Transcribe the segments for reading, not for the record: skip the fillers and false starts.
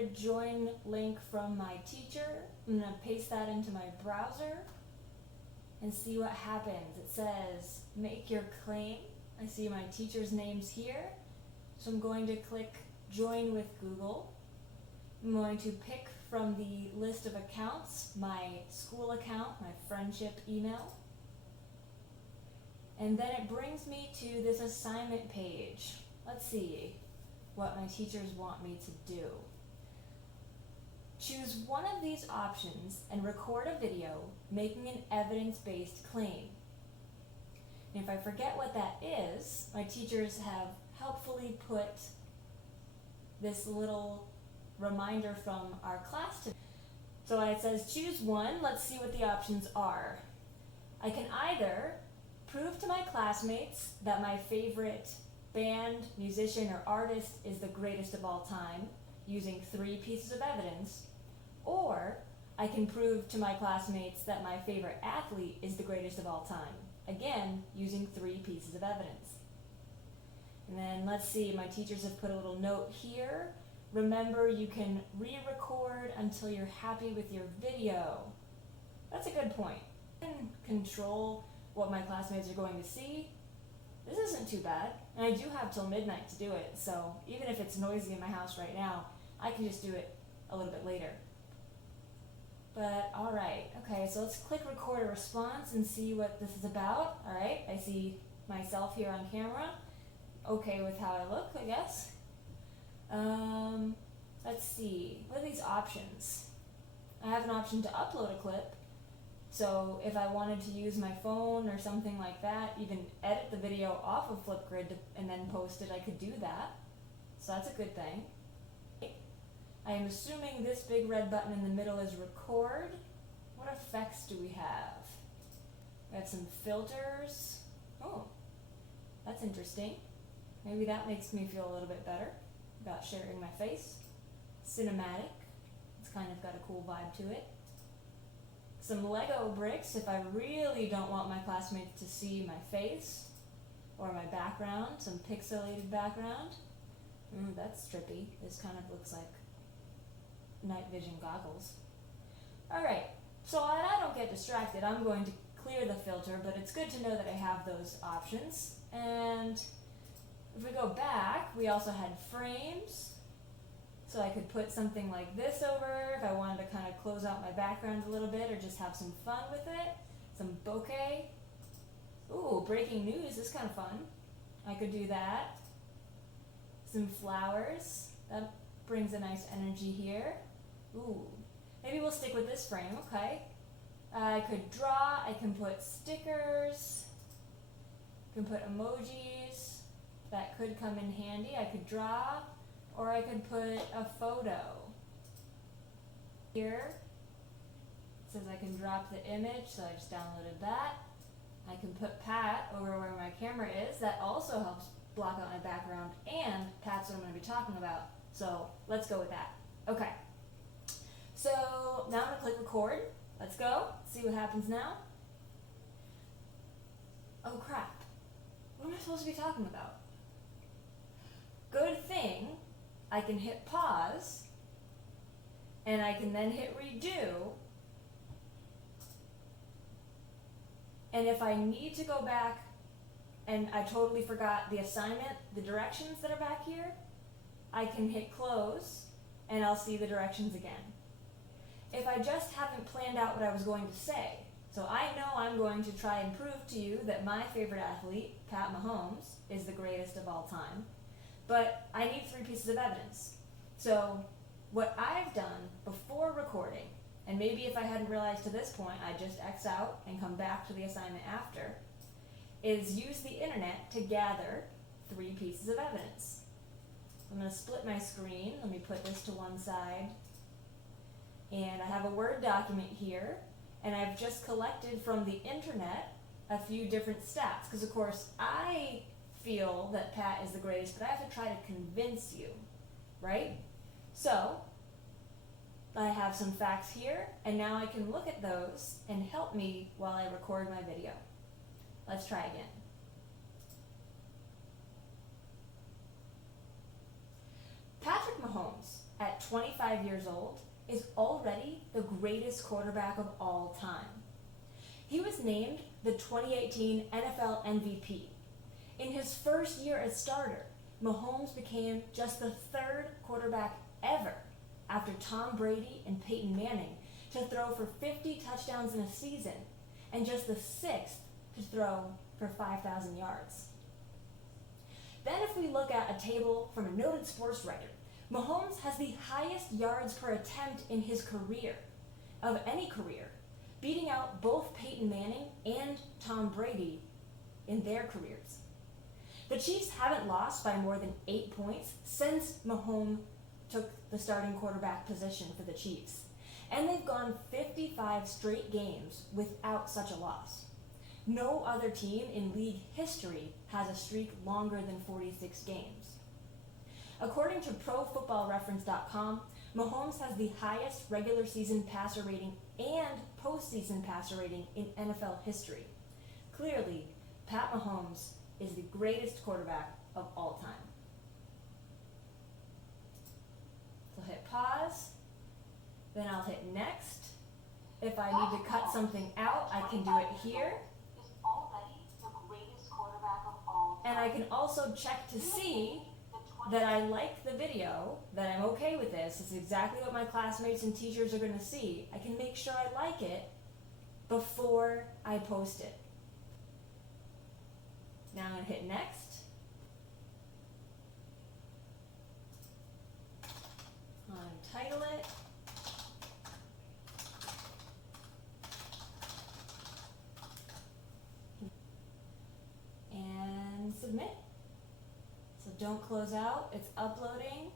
Flipgrid join link from my teacher. I'm going to paste that into my browser and see what happens. It says, make your claim. I see my teacher's names here. So I'm going to click join with Google. I'm going to pick from the list of accounts my school account, my friendship email. And then it brings me to this assignment page. Let's see what my teachers want me to do. Choose one of these options and record a video making an evidence-based claim. And if I forget what that is, my teachers have helpfully put this little reminder from our class today. So it says choose one. Let's see what the options are. I can either prove to my classmates that my favorite band, musician, or artist is the greatest of all time using 3 pieces of evidence, or I can prove to my classmates that my favorite athlete is the greatest of all time, again using 3 pieces of evidence. And then let's see, my teachers have put a little note here. Remember, you can re-record until you're happy with your video. That's a good point. I can control what my classmates are going to see. This isn't too bad, and I do have till midnight to do it, so even if it's noisy in my house right now, I can just do it a little bit later. But alright, okay, so let's click record a response and see what this is about. Alright, I see myself here on camera. Okay with how I look, I guess. Let's see, what are these options? I have an option to upload a clip. So if I wanted to use my phone or something like that, even edit the video off of Flipgrid and then post it, I could do that. So that's a good thing. I am assuming this big red button in the middle is record. What effects do we have? We have some filters. Oh, that's interesting. Maybe that makes me feel a little bit better about sharing my face. Cinematic. It's kind of got a cool vibe to it. Some Lego bricks if I really don't want my classmates to see my face or my background, some pixelated background. That's trippy. This kind of looks like night vision goggles. Alright, so that I don't get distracted, I'm going to clear the filter, but it's good to know that I have those options. And if we go back, we also had frames. So I could put something like this over if I wanted to kind of close out my background a little bit or just have some fun with it. Some bokeh. Ooh, breaking news is kind of fun. I could do that. Some flowers. That brings a nice energy here. Ooh, maybe we'll stick with this frame, okay. I could draw, I can put stickers, I can put emojis. That could come in handy. I could draw. Or I could put a photo. Here, it says I can drop the image, so I just downloaded that. I can put Pat over where my camera is. That also helps block out my background, and Pat's what I'm going to be talking about. So let's go with that. Okay. So now I'm going to click record. Let's go. See what happens now. Oh crap. What am I supposed to be talking about? Good thing I can hit pause, and I can then hit redo, and if I need to go back and I totally forgot the assignment, the directions that are back here, I can hit close and I'll see the directions again. If I just haven't planned out what I was going to say, so I know I'm going to try and prove to you that my favorite athlete, Pat Mahomes, is the greatest of all time. But I need 3 pieces of evidence. So what I've done before recording, and maybe if I hadn't realized to this point, I'd just X out and come back to the assignment after, is use the internet to gather 3 pieces of evidence. I'm going to split my screen. Let me put this to one side. And I have a Word document here, and I've just collected from the internet a few different stats, because of course I feel that Pat is the greatest, but I have to try to convince you, right? So I have some facts here, and now I can look at those and help me while I record my video. Let's try again. Patrick Mahomes, at 25 years old, is already the greatest quarterback of all time. He was named the 2018 NFL MVP. In his first year as starter, Mahomes became just the third quarterback ever, after Tom Brady and Peyton Manning, to throw for 50 touchdowns in a season, and just the sixth to throw for 5,000 yards. Then if we look at a table from a noted sports writer, Mahomes has the highest yards per attempt in his career, of any career, beating out both Peyton Manning and Tom Brady in their careers. The Chiefs haven't lost by more than 8 points since Mahomes took the starting quarterback position for the Chiefs, and they've gone 55 straight games without such a loss. No other team in league history has a streak longer than 46 games. According to ProFootballReference.com, Mahomes has the highest regular season passer rating and postseason passer rating in NFL history. Clearly, Pat Mahomes is the greatest quarterback of all time. So hit pause, then I'll hit next. If I need to cut something out, I can do it here. And I can also check to see that I like the video, that I'm okay with this. It's exactly what my classmates and teachers are going to see. I can make sure I like it before I post it. Now I'm going to hit next. Untitle it. And submit. So don't close out, it's uploading.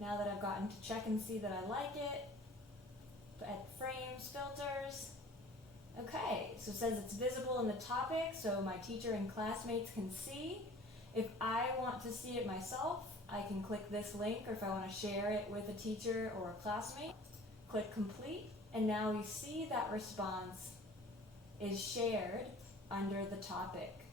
Now that I've gotten to check and see that I like it, add frames, filters. Okay, so it says it's visible in the topic so my teacher and classmates can see. If I want to see it myself, I can click this link, or if I want to share it with a teacher or a classmate, click complete, and now we see that response is shared under the topic.